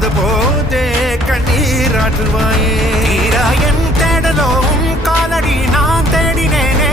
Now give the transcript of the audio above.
தீராத போதே கண்ணீராற்றுவாயே. தீரா என் தேடலோ உன் காலடி நான் தேடினேனே.